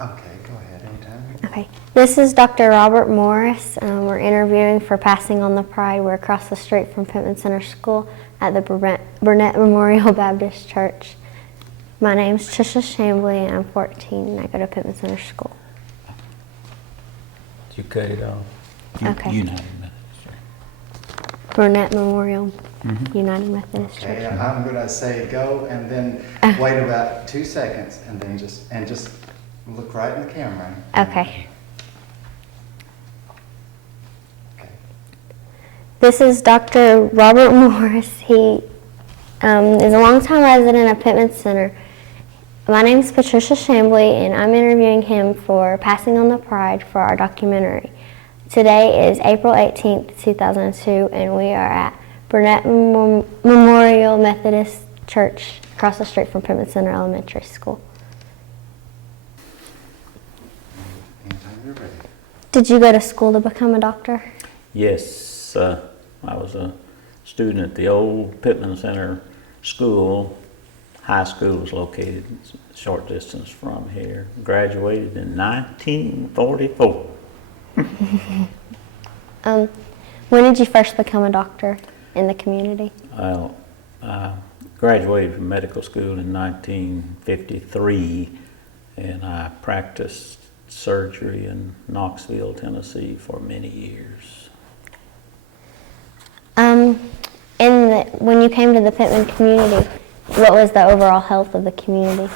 Okay, go ahead anytime. Okay, this is Dr. Robert Morris. We're interviewing for Passing on the Pride. We're across the street from Pittman Center School at the Burnett Memorial Baptist Church. My name's Trisha Chambly, and I'm 14, and I go to Pittman Center School. You cut it off. Okay. United Methodist. Burnett Memorial United Methodist Okay, Church. I'm going to say go and then wait about 2 seconds and then just look right in the camera. Okay. Okay. This is Dr. Robert Morris. He is a longtime resident of Pittman Center. My name is Patricia Chambly, and I'm interviewing him for Passing on the Pride for our documentary. Today is April 18th, 2002, and we are at Burnett Memorial Methodist Church across the street from Pittman Center Elementary School. Anytime you're ready. Did you go to school to become a doctor? Yes, I was a student at the old Pittman Center School. High school was located a short distance from here. Graduated in 1944. When did you first become a doctor in the community? Well, I graduated from medical school in 1953, and I practiced surgery in Knoxville, Tennessee for many years. When you came to the Pittman community, what was the overall health of the community?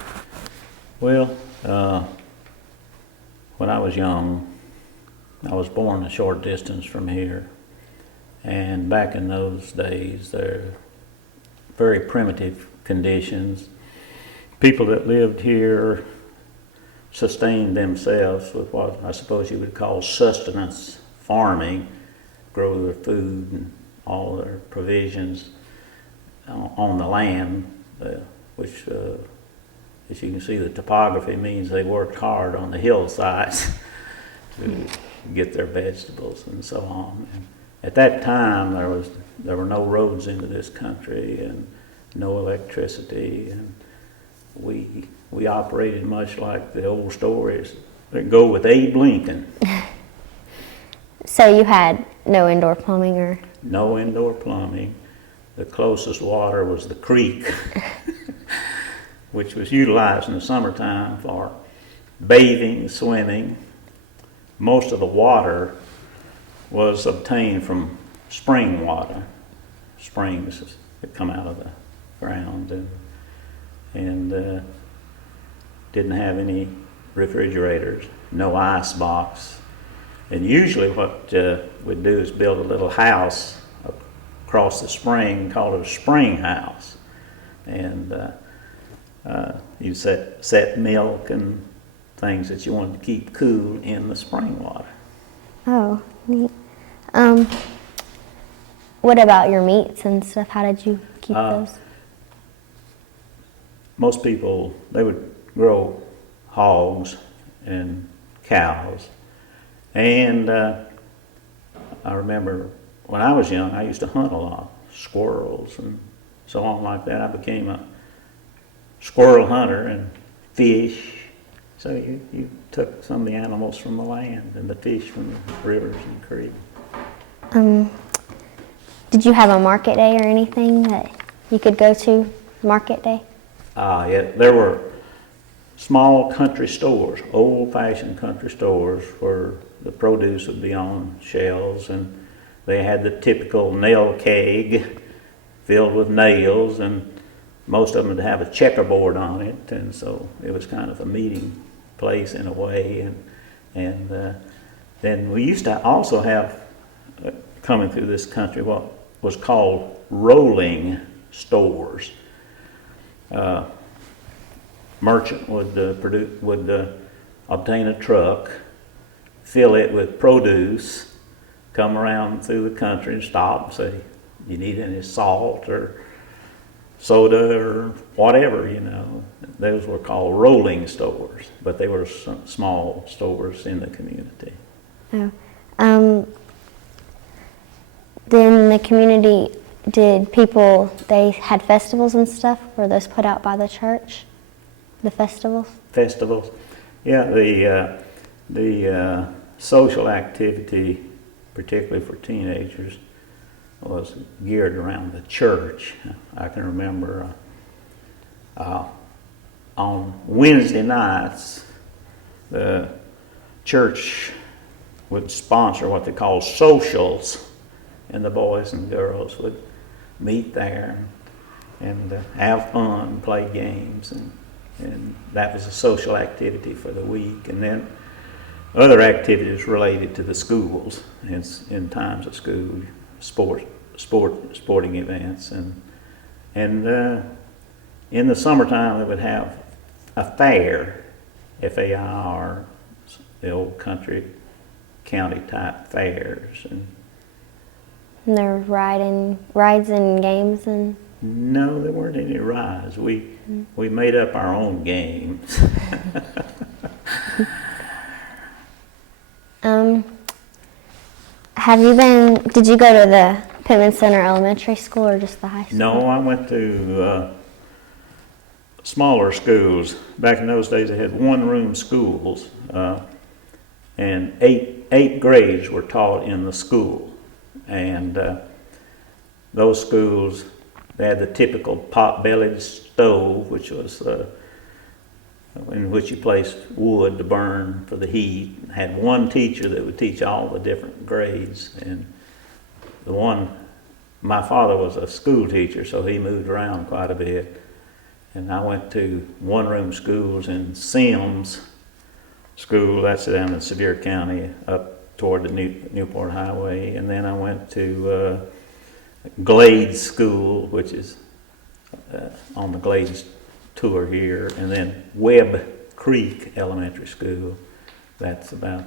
Well, when I was young, I was born a short distance from here, and back in those days, there were very primitive conditions. People that lived here sustained themselves with what I suppose you would call sustenance farming, grow their food and all their provisions on the land, which, as you can see, the topography means they worked hard on the hillsides to get their vegetables and so on. And at that time, there were no roads into this country and no electricity, and we operated much like the old stories that go with Abe Lincoln. So you had no indoor plumbing or? No indoor plumbing. The closest water was the creek, which was utilized in the summertime for bathing, swimming. Most of the water was obtained from spring water, springs that come out of the ground, and didn't have any refrigerators, no ice box. And usually what we'd do is build a little house across the spring, called it a spring house. And you set milk and things that you wanted to keep cool in the spring water. Oh, neat. What about your meats and stuff? How did you keep those? Most people, they would grow hogs and cows. And I remember when I was young, I used to hunt a lot, squirrels and so on like that. I became a squirrel hunter and fish. So you took some of the animals from the land and the fish from the rivers and creeks. Did you have a market day or anything that you could go to, market day? Yeah, there were small country stores, old-fashioned country stores where the produce would be on shelves, and they had the typical nail keg filled with nails, and most of them would have a checkerboard on it, and so it was kind of a meeting place in a way. And then we used to also have, coming through this country, what was called rolling stores. Merchant would obtain a truck, fill it with produce, come around through the country and stop and say, you need any salt or soda or whatever, you know. Those were called rolling stores, but they were small stores in the community. Oh. Then the community, they had festivals and stuff? Were those put out by the church? The festivals? Festivals. Yeah, the social activity, particularly for teenagers, was geared around the church. I can remember on Wednesday nights, the church would sponsor what they call socials, and the boys and girls would meet there and have fun, play games, and that was a social activity for the week. And then other activities related to the schools in times of school, sporting events, and in the summertime they would have a fair, FAIR, the old country county type fairs. And there were rides and games and. No, there weren't any rides. We made up our own games. Did you go to the Pittman Center Elementary School or just the high school? No, I went to smaller schools. Back in those days, they had one-room schools, and eight grades were taught in the school. And those schools, they had the typical pot-bellied stove, which was in which you placed wood to burn for the heat. Had one teacher that would teach all the different grades, and my father was a school teacher, so he moved around quite a bit. And I went to one-room schools in Sims School, that's down in Sevier County, up toward the Newport Highway. And then I went to Glades School, which is on the Glades tour here, and then Webb Creek Elementary School. That's about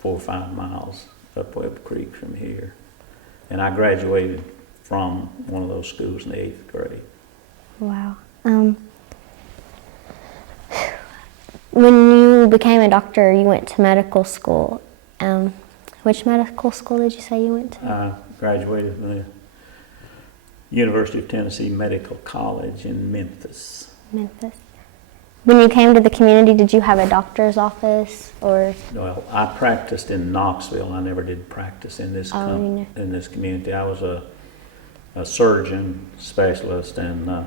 4 or 5 miles up Webb Creek from here. And I graduated from one of those schools in the 8th grade. Wow. When you became a doctor, you went to medical school. Which medical school did you say you went to? I graduated from the University of Tennessee Medical College in Memphis. Memphis. When you came to the community, did you have a doctor's office or? Well, I practiced in Knoxville. I never did practice in this in this community. I was a surgeon specialist, and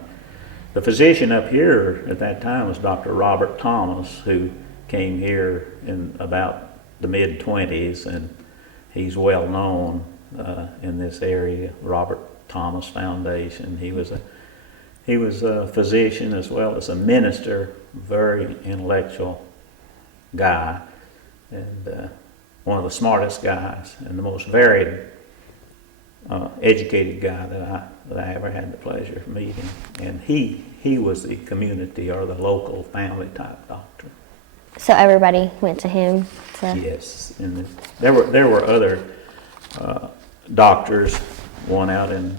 the physician up here at that time was Dr. Robert Thomas, who came here in about the mid-20s, and he's well known in this area. Robert Thomas Foundation. He was a physician as well as a minister, very intellectual guy, and one of the smartest guys and the most varied, educated guy that I ever had the pleasure of meeting. And he was the community or the local family type doctor. So everybody went to him? Yes, and there were other doctors, one out in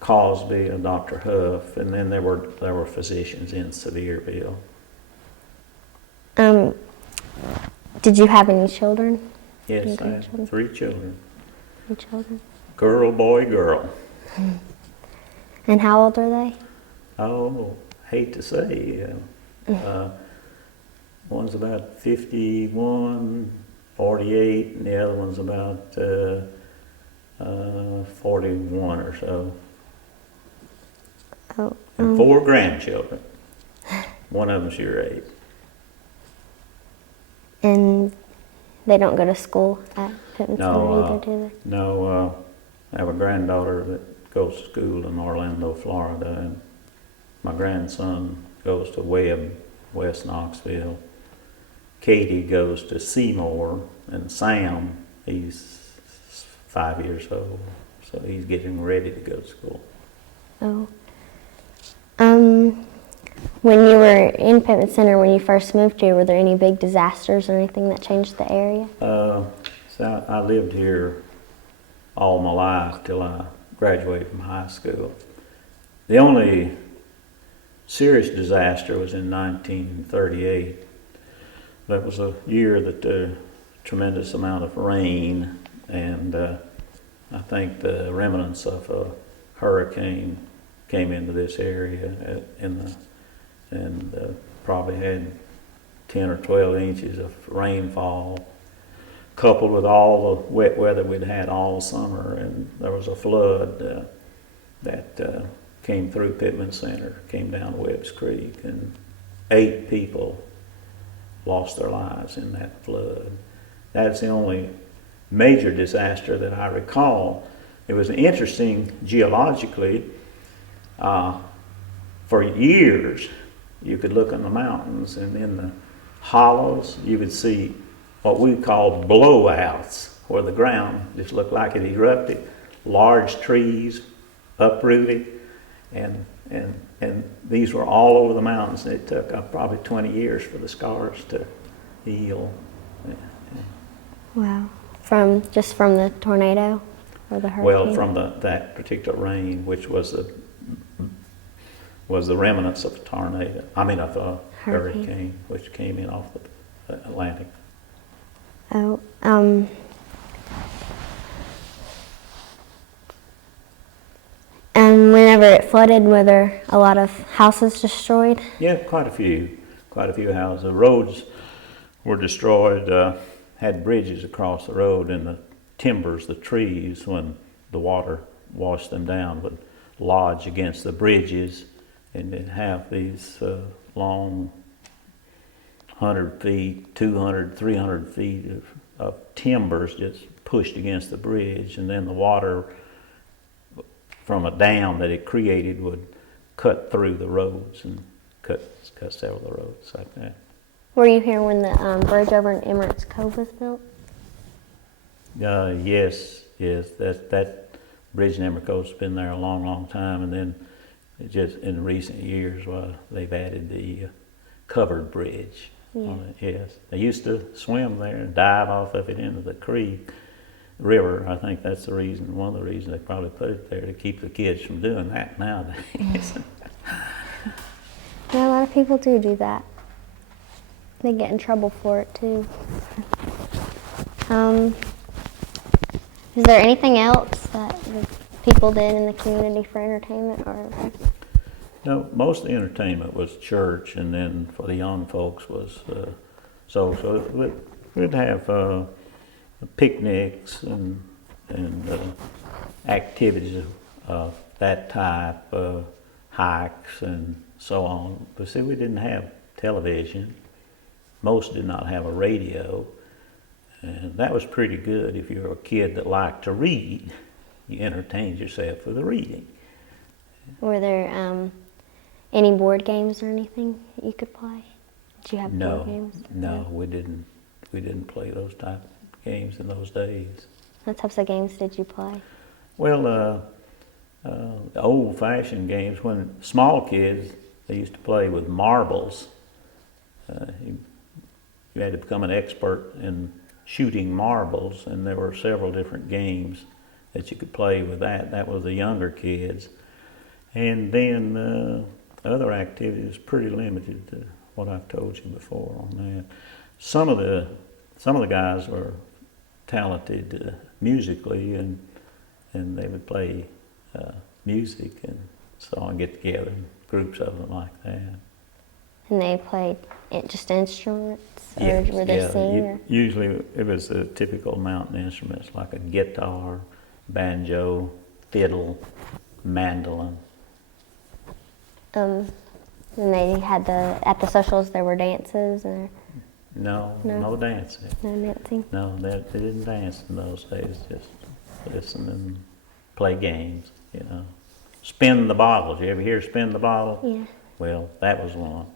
Cosby, and Dr. Huff, and then there were physicians in Sevierville. Did you have any children? Yes, I had 3 children. 3 children. Girl, boy, girl. And how old are they? Oh, hate to say. One's about 51, 48, and the other one's about 41 or so. Oh, And 4 grandchildren. One of them's your age. And they don't go to school at Pittman Center either, do they? No, I have a granddaughter that goes to school in Orlando, Florida, and my grandson goes to Webb, West Knoxville. Katie goes to Seymour, and Sam, he's 5 years old, so he's getting ready to go to school. Oh. When you were in Pittman Center, when you first moved here, were there any big disasters or anything that changed the area? So I lived here all my life till I graduated from high school. The only serious disaster was in 1938. That was a year that a tremendous amount of rain, and I think the remnants of a hurricane came into this area and probably had 10 or 12 inches of rainfall, coupled with all the wet weather we'd had all summer, and there was a flood that came through Pittman Center, came down Webb's Creek, and 8 people lost their lives in that flood. That's the only major disaster that I recall. It was interesting geologically. For years, you could look in the mountains, and in the hollows, you could see what we call blowouts, where the ground just looked like it erupted. Large trees uprooted, and these were all over the mountains. It took probably 20 years for the scars to heal. Wow. From the tornado or the hurricane? Well, from that particular rain, which was the remnants of a tornado. I mean, of a hurricane, which came in off the Atlantic. Oh, and whenever it flooded, were there a lot of houses destroyed? Yeah, quite a few houses. The roads were destroyed, had bridges across the road, and the timbers, the trees, when the water washed them down, would lodge against the bridges, and they'd have these long 100 feet, 200, 300 feet of timbers just pushed against the bridge, and then the water from a dam that it created would cut through the roads and cut several of the roads like that. Were you here when the bridge over in Emirates Cove was built? Yes. That bridge in Emirates Cove's been there a long, long time, and then it just in recent years, they've added the covered bridge. Yeah. Yes, they used to swim there and dive off of it into the creek, river. I think that's the reason, one of the reasons they probably put it there, to keep the kids from doing that nowadays. Yeah, a lot of people do that. They get in trouble for it too. Is there anything else that the people did in the community for entertainment, or? No, most of the entertainment was church, and then for the young folks was so we'd have picnics and activities of that type, hikes and so on. But see, we didn't have television. Most did not have a radio, and that was pretty good. If you were a kid that liked to read, you entertained yourself with the reading. Were there any board games or anything that you could play? Did you have board games? No, we didn't play those type of games in those days. What types of games did you play? Well, old-fashioned games. When small kids, they used to play with marbles. You had to become an expert in shooting marbles, and there were several different games that you could play with that. That was the younger kids. And then other activities, pretty limited to what I've told you before on that. Some of the guys were talented musically, and they would play music and so on, get together in groups of them like that. And they played just instruments, or were they singing? Usually it was the typical mountain instruments like a guitar, banjo, fiddle, mandolin. And they had at the socials there were dances, or No dancing. no dancing? No, they didn't dance in those days. Just listen and play games. Spin the bottles. You ever hear spin the bottle? Yeah. Well, that was one.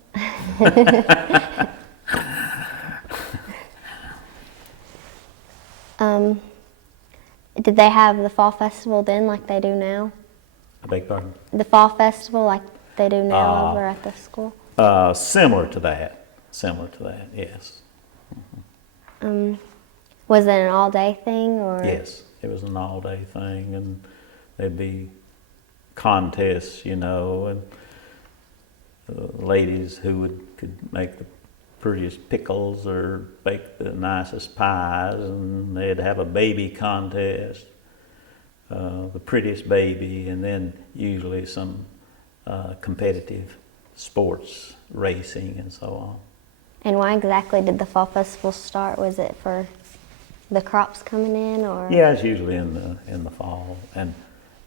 Did they have the fall festival then, like they do now? I beg your pardon? The fall festival, like they do now over at the school? Similar to that, yes. Was it an all-day thing, or? Yes, it was an all-day thing, and there'd be contests, and ladies who could make the prettiest pickles or bake the nicest pies, and they'd have a baby contest, the prettiest baby, and then usually some competitive sports, racing and so on. And why exactly did the fall festival start? Was it for the crops coming in, or? Yeah, it's usually in the fall, and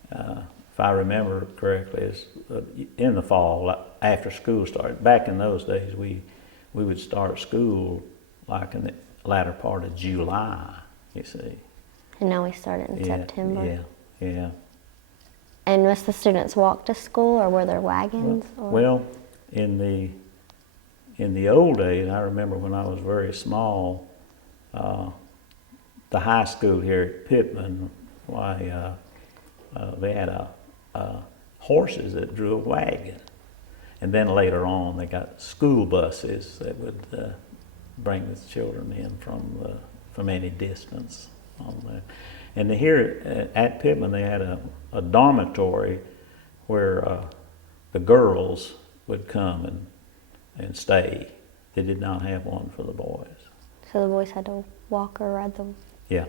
if I remember correctly, it's in the fall after school started. Back in those days, we would start school like in the latter part of July. You see. And now we start it in September. Yeah. And must the students walk to school, or were there wagons? Well, in the old days, I remember when I was very small, the high school here at Pittman, they had horses that drew a wagon. And then later on, they got school buses that would bring the children in from any distance on there. And here at Pittman, they had a dormitory where the girls would come and stay. They did not have one for the boys. So the boys had to walk or ride the horse? Yeah.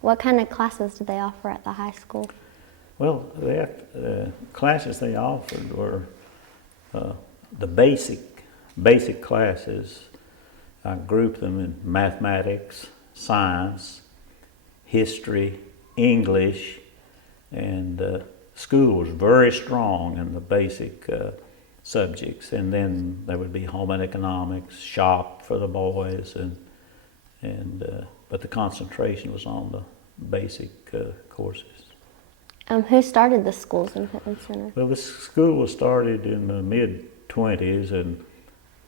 What kind of classes did they offer at the high school? Well, the classes they offered were the basic classes. I grouped them in mathematics, science, history, English, and school was very strong in the basic subjects. And then there would be home and economics, shop for the boys, but the concentration was on the basic courses. Who started the schools in Pittman Center? Well, the school was started in the mid-20s, and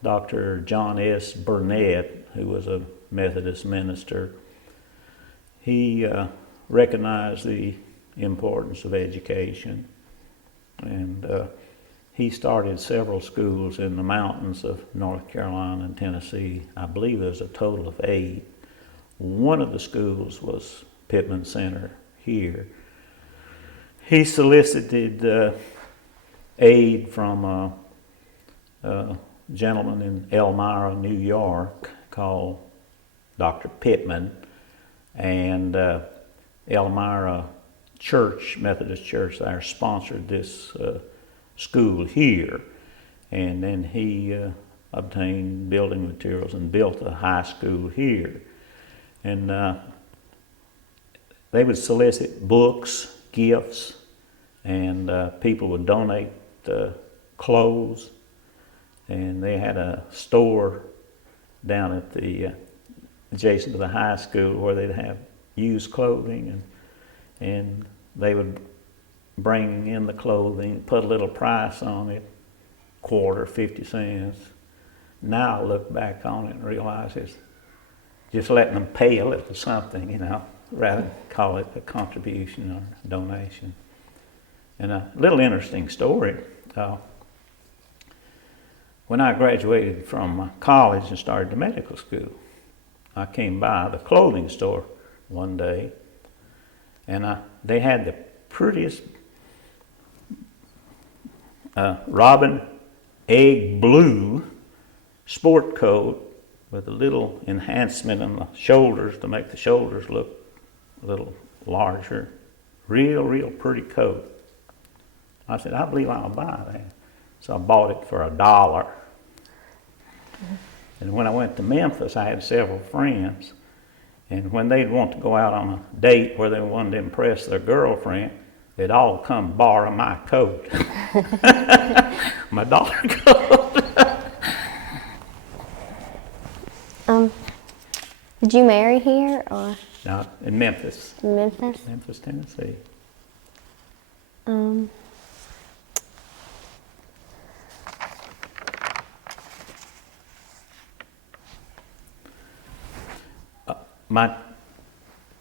Dr. John S. Burnett, who was a Methodist minister, he recognized the importance of education, and he started several schools in the mountains of North Carolina and Tennessee. I believe there's a total of 8. One of the schools was Pittman Center here. He solicited aid from a gentleman in Elmira, New York, called Dr. Pittman, and Elmira Church, Methodist Church there, sponsored this school here. And then he obtained building materials and built a high school here. And they would solicit books, gifts, and people would donate clothes. And they had a store down at the adjacent to the high school where they'd have used clothing, and they would bring in the clothing, put a little price on it, quarter, 50 cents. Now I look back on it and realize it's just letting them pay a little something, rather than call it a contribution or a donation. And a little interesting story. When I graduated from college and started the medical school, I came by the clothing store one day, and they had the prettiest robin egg blue sport coat with a little enhancement on the shoulders to make the shoulders look a little larger. Real pretty coat. I said, I believe I'll buy that. So I bought it for $1. And when I went to Memphis, I had several friends. And when they'd want to go out on a date where they wanted to impress their girlfriend, they'd all come borrow my coat. My dollar coat. Did you marry here, or? No, in Memphis. In Memphis? Memphis, Tennessee. Might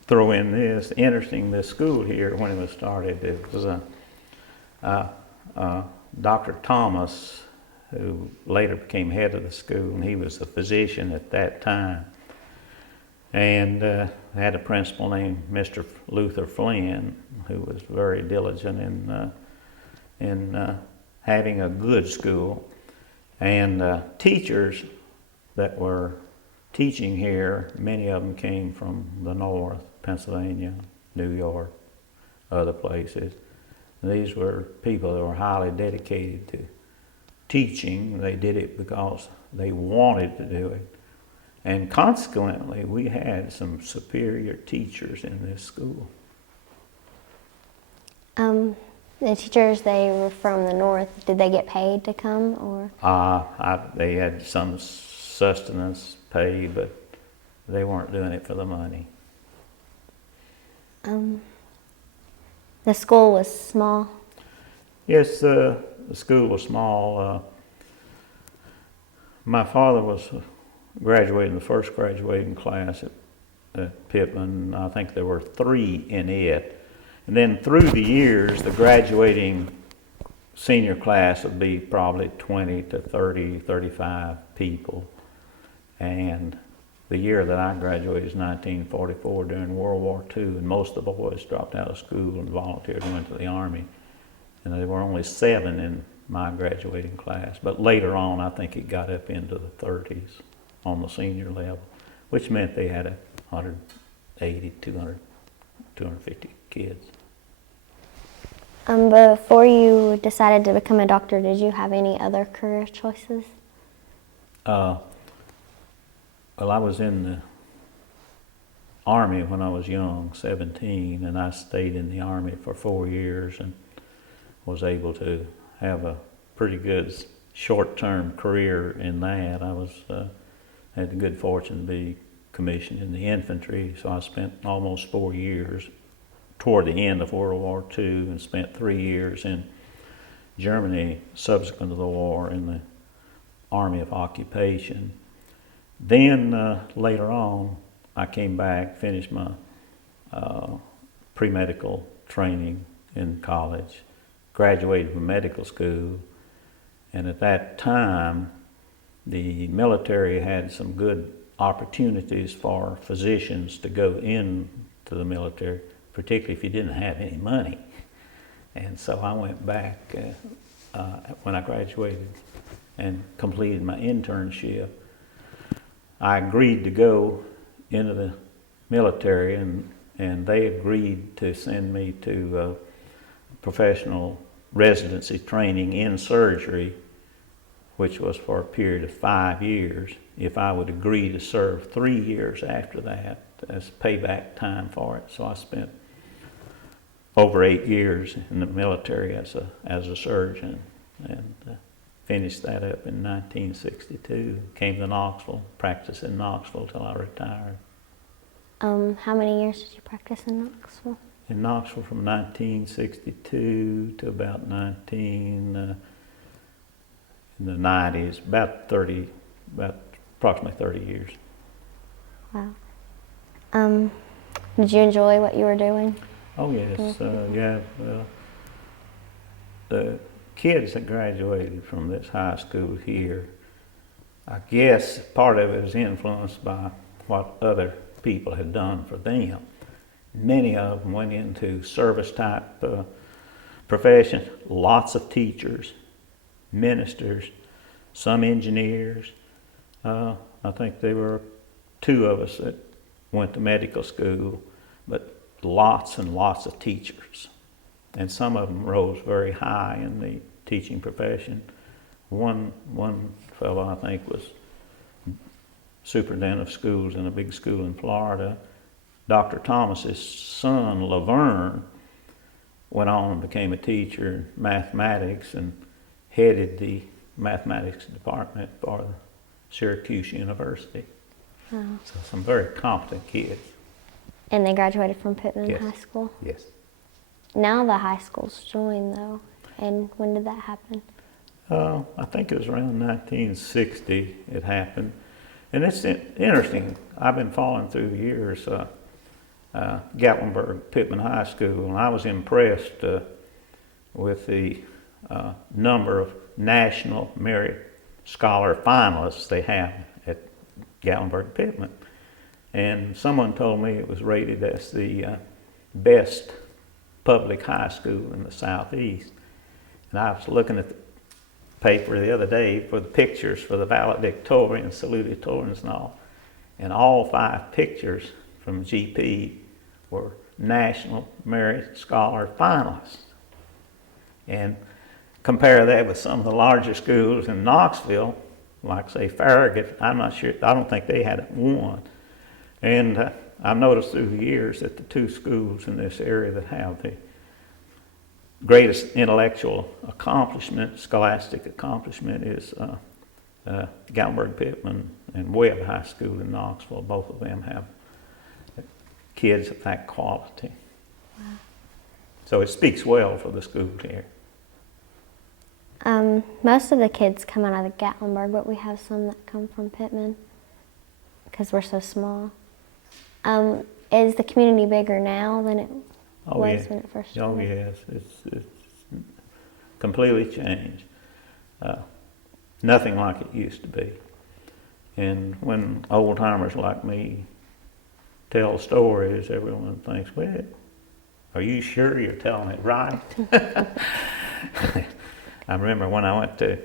throw in this, interesting, this school here, when it was started, it was Dr. Thomas, who later became head of the school, and he was a physician at that time. And had a principal named Mr. Luther Flynn, who was very diligent in having a good school. And teachers that were teaching here, many of them came from the north, Pennsylvania, New York, other places. And these were people that were highly dedicated to teaching. They did it because they wanted to do it. And consequently, we had some superior teachers in this school. The teachers, they were from the north. Did they get paid to come, or? They had some sustenance pay, but they weren't doing it for the money. The school was small. Yes, the school was small. My father was graduating, the first graduating class at Pittman. I think there were 3 in it. And then through the years, the graduating senior class would be probably 20 to 30, 35 people. And the year that I graduated is 1944 during World War II, and most of the boys dropped out of school and volunteered and went to the Army. And there were only 7 in my graduating class. But later on, I think it got up into the 30s on the senior level, which meant they had 180, 200, 250 kids. Before you decided to become a doctor, did you have any other career choices? Well, I was in the Army when I was young, 17, and I stayed in the Army for 4 years and was able to have a pretty good short-term career in that. I had the good fortune to be commissioned in the infantry, so I spent almost 4 years toward the end of World War II and spent 3 years in Germany subsequent to the war in the Army of Occupation. Then later on, I came back, finished my pre-medical training in college, graduated from medical school, and at that time, the military had some good opportunities for physicians to go into the military, particularly if you didn't have any money. And so I went back when I graduated and completed my internship. I agreed to go into the military, and they agreed to send me to professional residency training in surgery, which was for a period of 5 years, if I would agree to serve 3 years after that as payback time for it. So I spent over 8 years in the military as a surgeon, and finished that up in 1962. Came to Knoxville, practiced in Knoxville till I retired. How many years did you practice in Knoxville? In Knoxville from 1962 to about in the 90s, about approximately 30 years. Wow. Did you enjoy what you were doing? Oh yes, yeah. Well, the kids that graduated from this high school here, I guess part of it was influenced by what other people had done for them. Many of them went into service type professions, lots of teachers, ministers, some engineers. I think there were 2 of us that went to medical school, but lots and lots of teachers. And some of them rose very high in the teaching profession. One fellow, I think, was superintendent of schools in a big school in Florida. Dr. Thomas's son, Laverne, went on and became a teacher in mathematics and headed the mathematics department for Syracuse University. Wow. So some very competent kids. And they graduated from Pittman Yes. High School? Yes. Now the high schools joined, though. And when did that happen? I think it was around 1960 it happened. And it's interesting. I've been following through the years Gatlinburg Pittman High School, and I was impressed with the number of National Merit Scholar finalists they have at Gatlinburg Pittman. And someone told me it was rated as the best public high school in the Southeast. And I was looking at the paper the other day for the pictures for the valedictorians, salutatorians and all 5 pictures from GP were National Merit Scholar finalists. And compare that with some of the larger schools in Knoxville, like say Farragut, I'm not sure, I don't think they had one. And I've noticed through the years that the two schools in this area that have the greatest intellectual accomplishment, scholastic accomplishment, is Gatlinburg-Pittman and Webb High School in Knoxville. Both of them have kids of that quality. Wow. So it speaks well for the school here. Most of the kids come out of Gatlinburg, but we have some that come from Pittman because we're so small. Is the community bigger now than it was when it first started? Oh yes, it's completely changed. Nothing like it used to be. And when old timers like me tell stories, everyone thinks, well, are you sure you're telling it right? I remember when I went to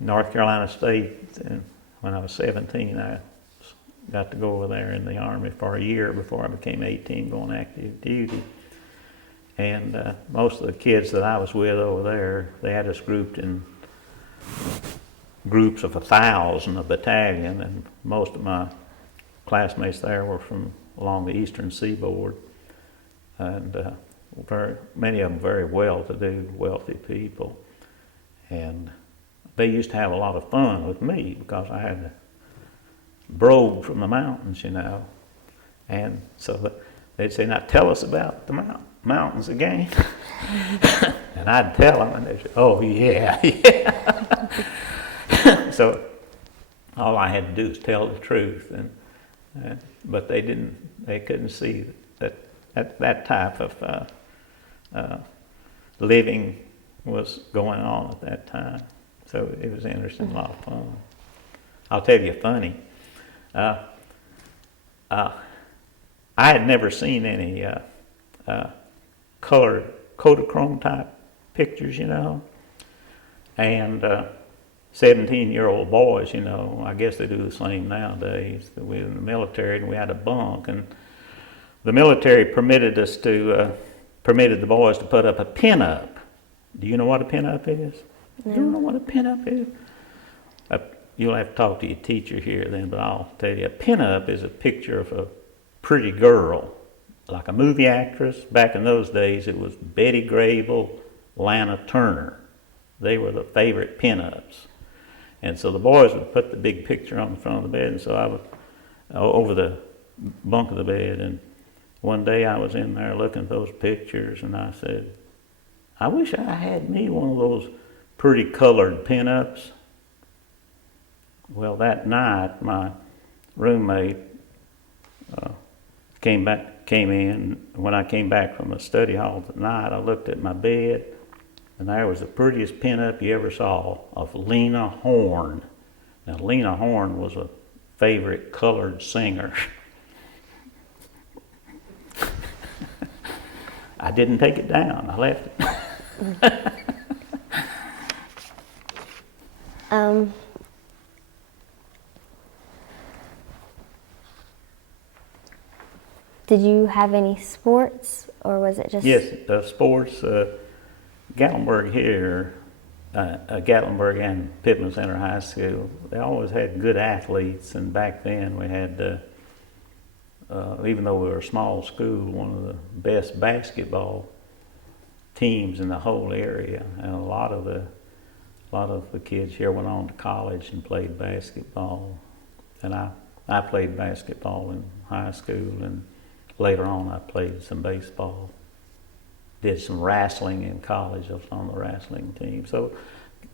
North Carolina State, and when I was 17, I got to go over there in the Army for a year before I became 18, going active duty. And most of the kids that I was with over there, they had us grouped in groups of 1,000, a battalion, and most of my classmates there were from along the eastern seaboard, and many of them very well-to-do, wealthy people. And they used to have a lot of fun with me because I had brogue from the mountains, you know. And so they'd say, now tell us about the mountains again. And I'd tell them, and they'd say, oh, yeah, yeah. So all I had to do was tell the truth. But they couldn't see that type of living was going on at that time. So it was interesting, a lot of fun. I'll tell you funny. I had never seen any colored Kodachrome type pictures, you know. And 17-year-old boys, you know, I guess they do the same nowadays. We were in the military and we had a bunk, and the military permitted the boys to put up a pin-up. Do you know what a pin-up is? No. You don't know what a pin-up is? You'll have to talk to your teacher here then, but I'll tell you, a pin-up is a picture of a pretty girl, like a movie actress. Back in those days, it was Betty Grable, Lana Turner. They were the favorite pin-ups. And so the boys would put the big picture on the front of the bed, and so I was over the bunk of the bed, and one day I was in there looking at those pictures, and I said, I wish I had me one of those pretty colored pin-ups. Well, that night, my roommate came in. When I came back from the study hall at night, I looked at my bed, and there was the prettiest pin-up you ever saw of Lena Horne. Now, Lena Horne was a favorite colored singer. I didn't take it down. I left it. Did you have any sports, or was it just... Yes, sports. Gatlinburg here, Gatlinburg and Pittman Center High School, they always had good athletes, and back then we had, even though we were a small school, one of the best basketball teams in the whole area, and a lot of the kids here went on to college and played basketball, and I played basketball in high school, and later on I played some baseball. Did some wrestling in college. I was on the wrestling team. So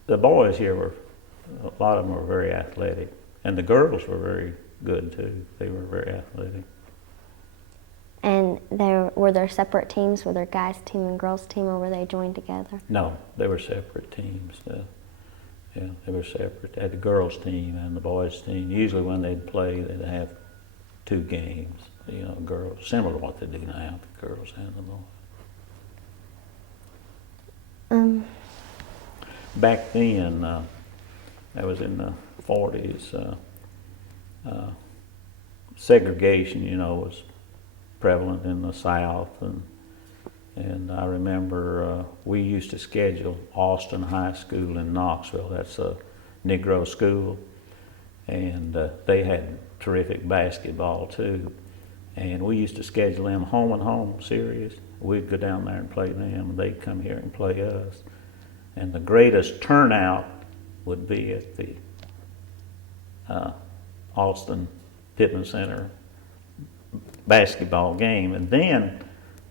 the boys here a lot of them were very athletic, and the girls were very good too. They were very athletic. And were there separate teams? Were there guys' team and girls' team, or were they joined together? No, they were separate teams. Yeah, they were separate. They had the girls' team and the boys' team. Usually when they'd play, they'd have two games. You know, girls, similar to what they do now, the girls and the boys. Back then, that was in the 40s, segregation, you know, was prevalent in the South, and And I remember we used to schedule Austin High School in Knoxville. That's a Negro school. And they had terrific basketball too. And we used to schedule them home and home series. We'd go down there and play them, and they'd come here and play us. And the greatest turnout would be at the Austin Pittman Center basketball game. And then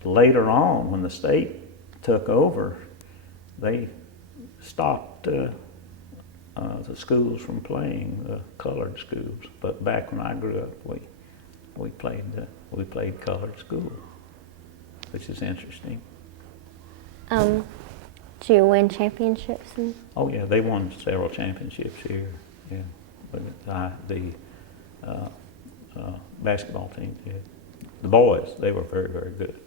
later on, when the state took over, they stopped the schools from playing, the colored schools. But back when I grew up, we played colored school, which is interesting. Do you win championships? Oh yeah, they won several championships here. Yeah, but the basketball team did. The boys, they were very, very good.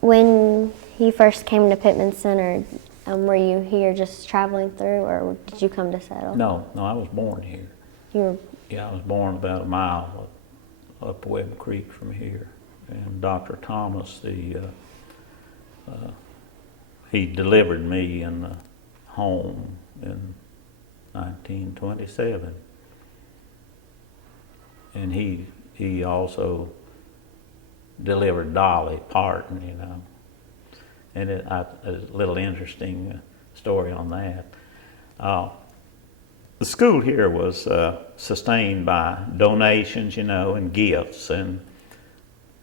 When you first came to Pittman Center, were you here just traveling through, or did you come to settle? No, I was born here. You were. Yeah, I was born about a mile up Webb Creek from here. And Dr. Thomas, he delivered me in the home in 1927. And he also delivered Dolly Parton, you know. And a little interesting story on that. The school here was sustained by donations, you know, and gifts. And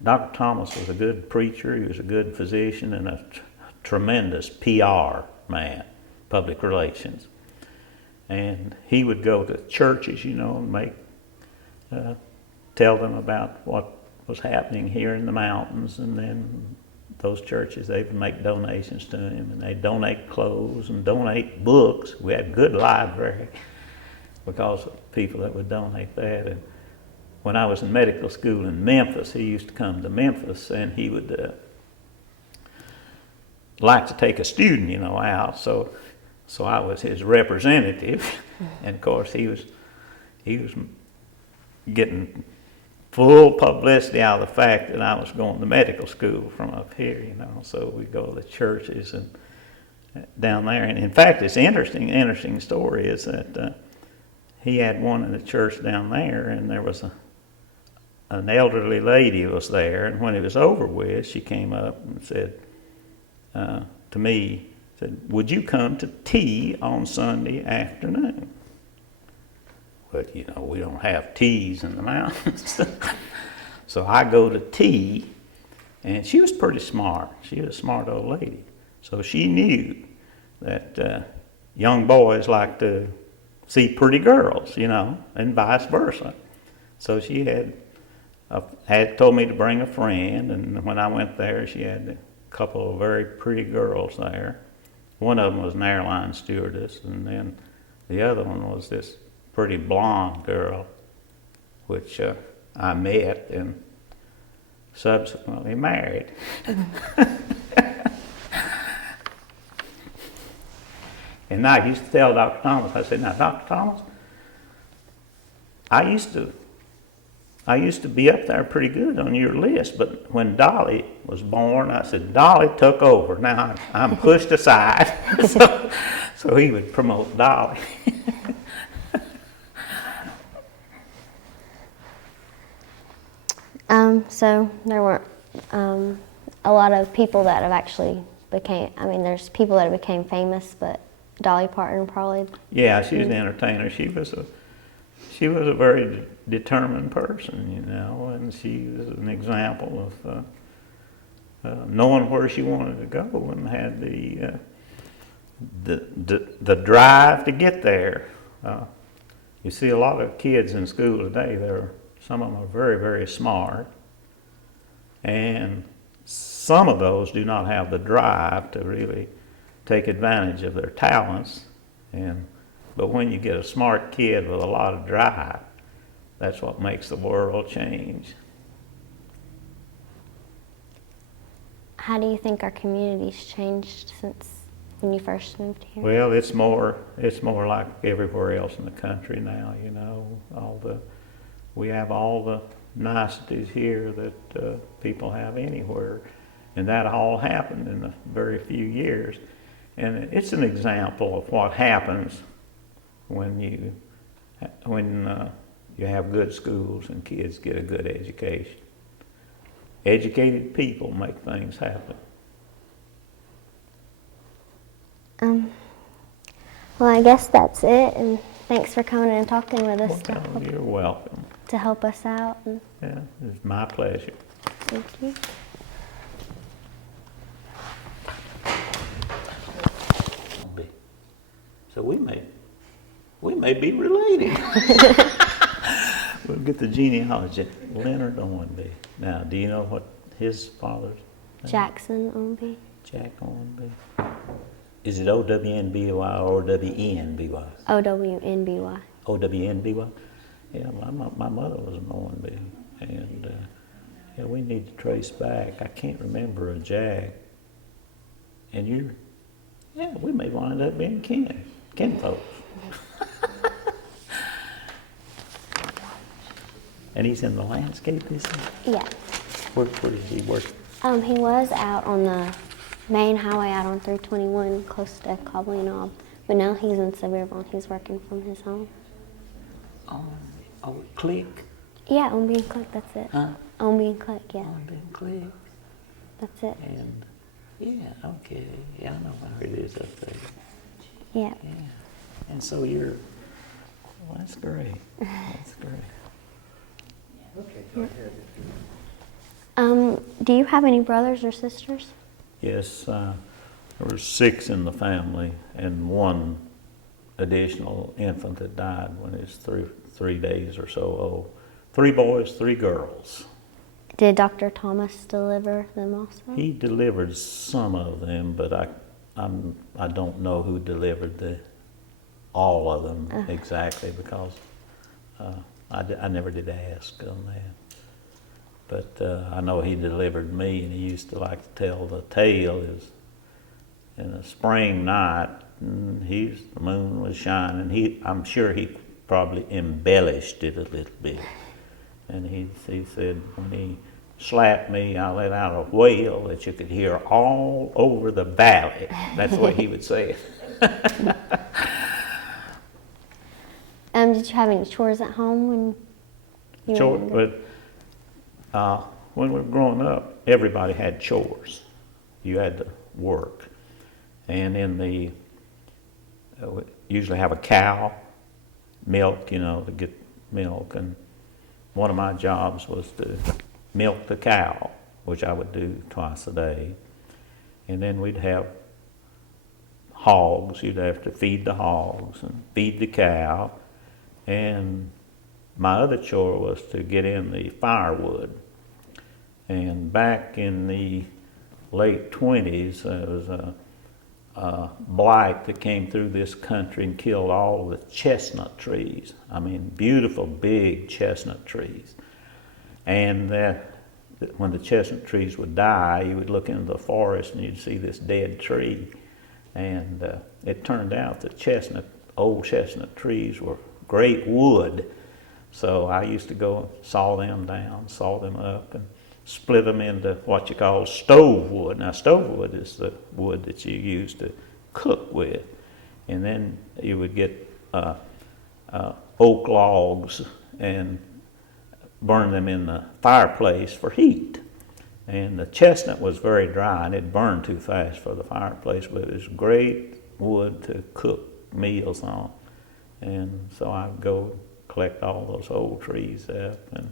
Dr. Thomas was a good preacher. He was a good physician and a tremendous PR man, public relations. And he would go to churches, you know, and tell them about what was happening here in the mountains, and then those churches, they would make donations to him, and they'd donate clothes and donate books. We had a good library because of people that would donate that. And when I was in medical school in Memphis, he used to come to Memphis, and he would like to take a student, you know, out. So I was his representative, and of course he was getting full publicity out of the fact that I was going to medical school from up here, you know. So we go to the churches and down there. And in fact, it's interesting story is that he had one in the church down there, and there was an elderly lady was there, and when it was over with, she came up and said to me, said, "Would you come to tea on Sunday afternoon?" But, you know, we don't have teas in the mountains. So I go to tea, and she was pretty smart. She was a smart old lady. So she knew that young boys like to see pretty girls, you know, and vice versa. So she had told me to bring a friend, and when I went there, she had a couple of very pretty girls there. One of them was an airline stewardess, and then the other one was this pretty blonde girl, which I met and subsequently married. And I used to tell Dr. Thomas, I said, "Now, Dr. Thomas, I used to be up there pretty good on your list, but when Dolly was born," I said, "Dolly took over. Now I'm pushed aside." So he would promote Dolly. So there weren't a lot of people that have actually there's people that became famous, but Dolly Parton probably. Yeah, she was an entertainer. She was a very determined person, you know, and she was an example of knowing where she wanted to go and had the drive to get there. You see a lot of kids in school today. Some of them are very, very smart, and some of those do not have the drive to really take advantage of their talents. But when you get a smart kid with a lot of drive, that's what makes the world change. How do you think our community's changed since when you first moved here? Well, it's more like everywhere else in the country now, you know. All we have all the niceties here that people have anywhere. And that all happened in a very few years. And it's an example of what happens when you have good schools and kids get a good education. Educated people make things happen. Well, I guess that's it, and thanks for coming and talking with us Well, you're welcome. to help us out. And Yeah, it's my pleasure. thank you. So we may be related. We'll get the genealogy. Leonard Owenby. Now, do you know what his father's name? Jackson Ownby. Jack Owenby. Is it O-W-N-B-Y or O-W-E-N-B-Y? OWNBY. O-W-N-B-Y? Yeah, my mother was an Owenby. And yeah, we need to trace back. I can't remember a Jack. And we may wind up being kin folks. And he's in the landscape business? Yeah. Where does he work? He was out on the main highway out on 321 close to Cobley Knob, but now he's in Sevierville and he's working from his home. Oh, Click? Yeah, Ownby and Click, that's it. Huh? Ownby and Click, yeah. Owenby and Click. That's it. And, yeah, okay. Yeah, I know where it is up there. Yeah. Yeah. And so well, that's great. That's great. Okay, go ahead. Do you have any brothers or sisters? Yes, there were 6 in the family and 1 additional infant that died when he was 3 days or so old. 3 boys, 3 girls. Did Dr. Thomas deliver them also? He delivered some of them, but I don't know who delivered all of them exactly because I never did ask on that. But I know he delivered me, and he used to like to tell the tale is in a spring night, and the moon was shining. I'm sure he probably embellished it a little bit. And he said when he slapped me, I let out a wail that you could hear all over the valley. That's the way he would say it. Did you have any chores at home when you were younger? But when we were growing up, everybody had chores. You had to work. And we usually have a cow, milk, to get milk. And one of my jobs was to milk the cow, which I would do twice a day. And then we'd have hogs. You'd have to feed the hogs and feed the cow. And my other chore was to get in the firewood. And back in the late 20s, there was a blight that came through this country and killed all the chestnut trees. I mean, beautiful, big chestnut trees. And when the chestnut trees would die, you would look into the forest and you'd see this dead tree. And it turned out that old chestnut trees were great wood. So I used to go saw them down, saw them up, and split them into what you call stove wood. Now, stove wood is the wood that you use to cook with. And then you would get oak logs and burn them in the fireplace for heat. And the chestnut was very dry, and it burned too fast for the fireplace, but it was great wood to cook meals on. And so I'd go collect all those old trees up, and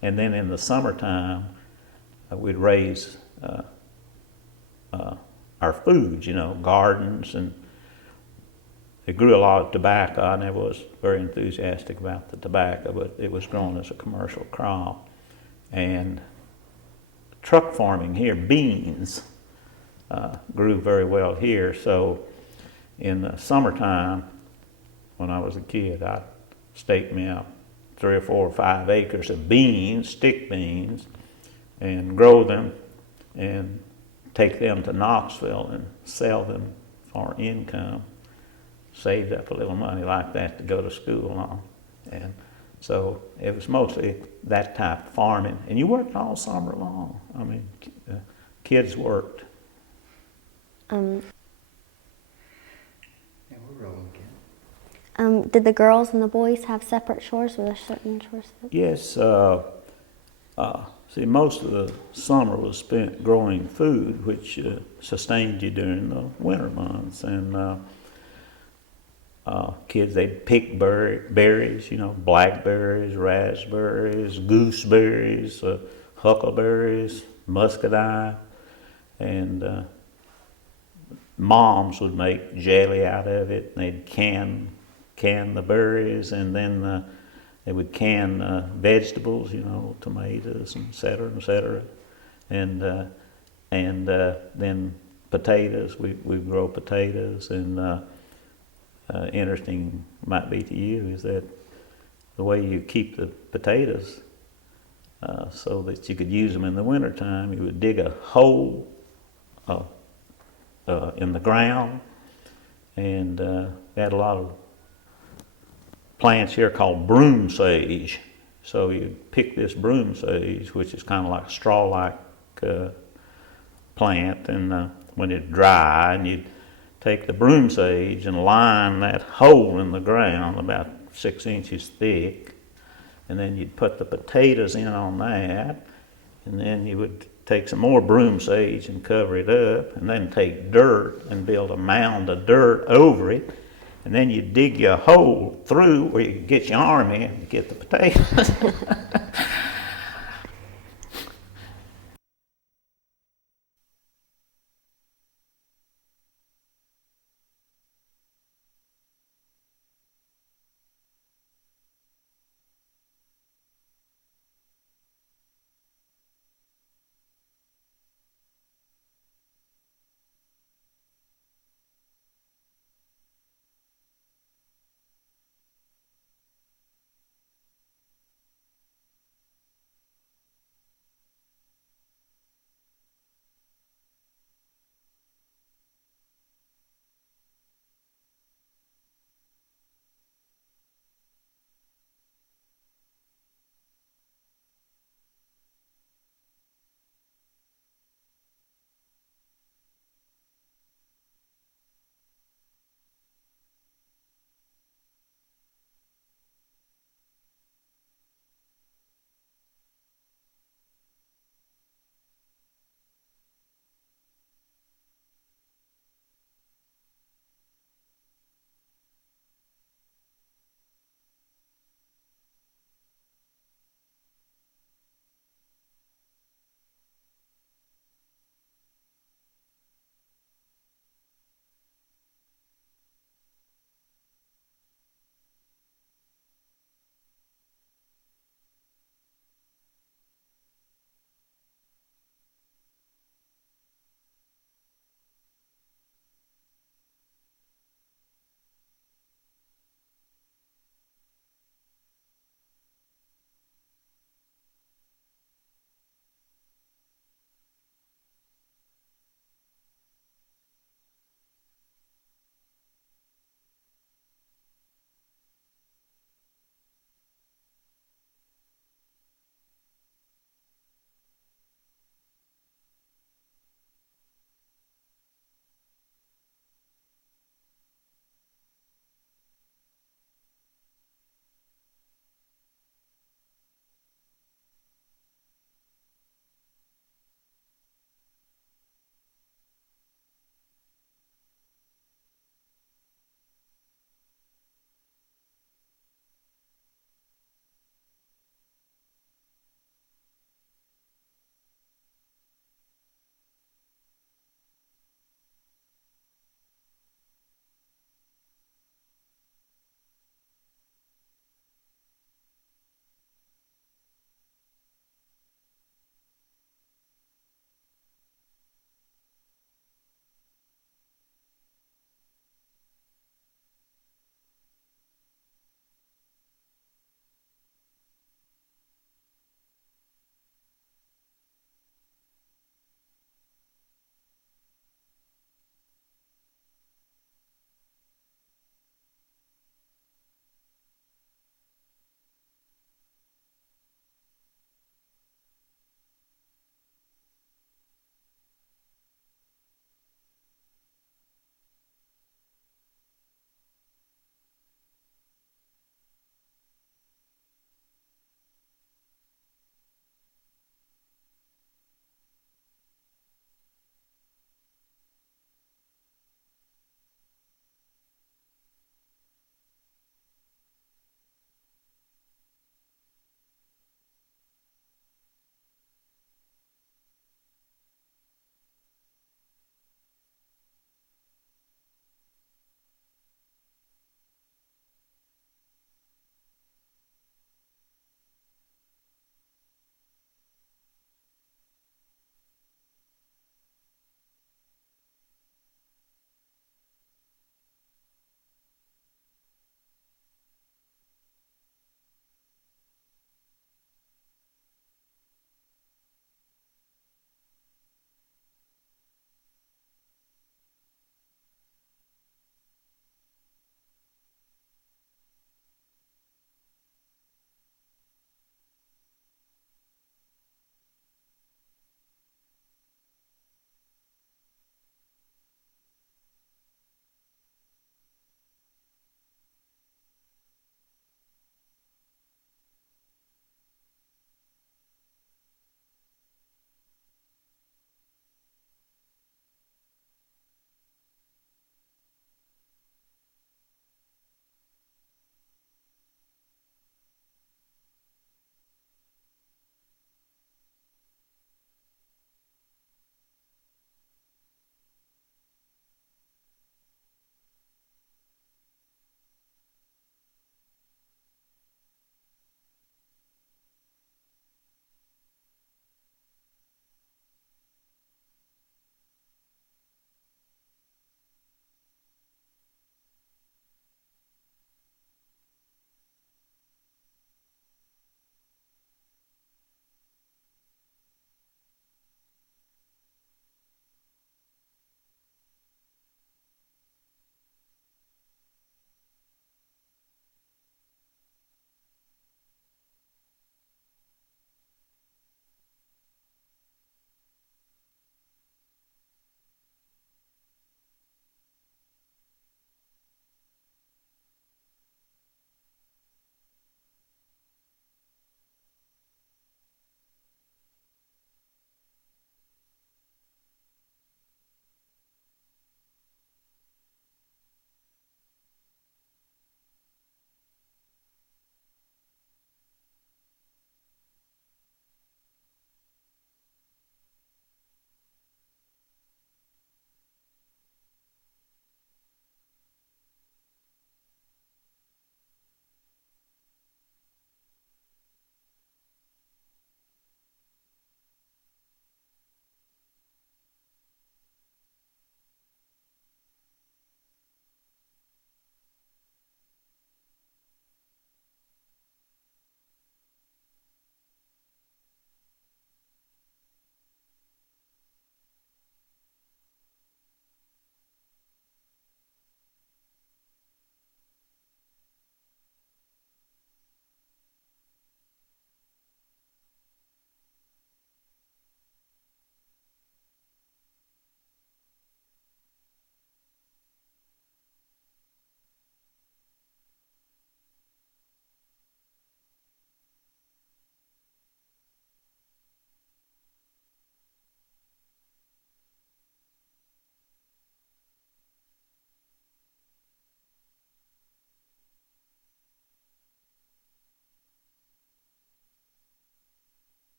then in the summertime we'd raise our food, gardens, and it grew a lot of tobacco. I never was very enthusiastic about the tobacco, but it was grown as a commercial crop. And truck farming here, beans, grew very well here. So in the summertime, when I was a kid, I'd stake me out 3 or 4 or 5 acres of beans, stick beans, and grow them and take them to Knoxville and sell them for income. Saved up a little money like that to go to school on. And So it was mostly that type of farming, and you worked all summer long. I mean, kids worked. Um, Yeah, we're rolling again. did the girls and the boys have separate chores? Were there certain chores? Yes, see, most of the summer was spent growing food, which sustained you during the winter months. And kids, they'd pick berries, you know, blackberries, raspberries, gooseberries, huckleberries, muscadine, and moms would make jelly out of it. And they'd can the berries, and then they would can vegetables, you know, tomatoes, and et cetera, and et cetera. And then potatoes, we grow potatoes. And interesting might be to you is that the way you keep the potatoes so that you could use them in the wintertime, you would dig a hole in the ground, and we had a lot of plants here called broom sage. So you pick this broom sage, which is kind of like a straw-like plant, and when it dry, and you'd take the broom sage and line that hole in the ground about 6 inches thick, and then you'd put the potatoes in on that, and then you would take some more broom sage and cover it up, and then take dirt and build a mound of dirt over it, and then you dig your hole through where you could get your arm in to get the potatoes.